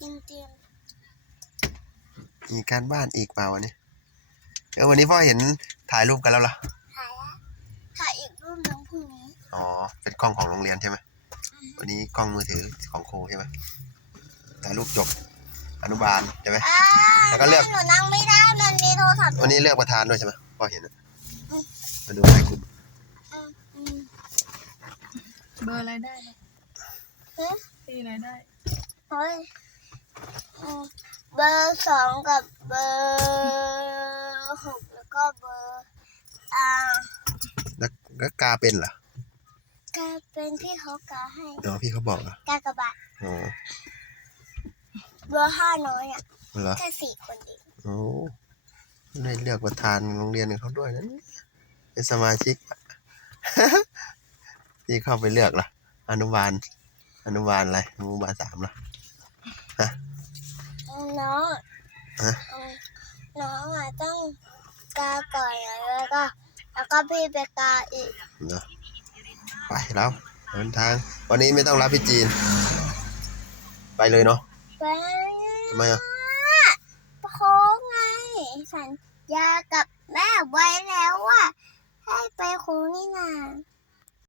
จริงมีการบ้านอีกเปล่าวันนี้วันนี้พ่อเห็นถ่ายรูปกันแล้วเหรอถ่ายอีกรูปหนึ่งพรุ่งนี้อ๋อเป็นกล้องของโรงเรียนใช่ไหมวันนี้กล้องมือถือของครูใช่ไหมถ่ายรูปจบอนุบาลใช่ไหมแล้วก็เลือกหนูนั่งไม่ได้มันมีโทรศัพท์วันนี้เลือกประธานด้วยใช่ไหมพ่อเห็นมาดูให้กลุ่มเบอร์อะไรได้ตีอะไรได้เฮ้ยเบอร์2กับเบอร์6แล้วก็เบอร์แล้วกาเป็นเหรอก าเป็นพี่เขากาให้อ๋อพี่เขาบอกเหรอก ากบาทอ๋อเบอร์5น้อยอ่ะเหรอแค่4 คนเองโอ้ได้เลือกประธานโรงเรียนเขาด้วยนะเป็นสมาชิกที่เข้าไปเลือกล่ะอนุบาลอะไรอนุบาล3ล่ะฮะน้องอ่ะต้องกาก่อนแล้วก็พี่ไปกาอีกเนาะไปแล้วเดินทางวันนี้ไม่ต้องรับพี่จีนไปเลยเนาะไปทำไมอ่ะโค้งไงสัญญากับแม่ไว้แล้วว่าให้ไปโค้งนี่นา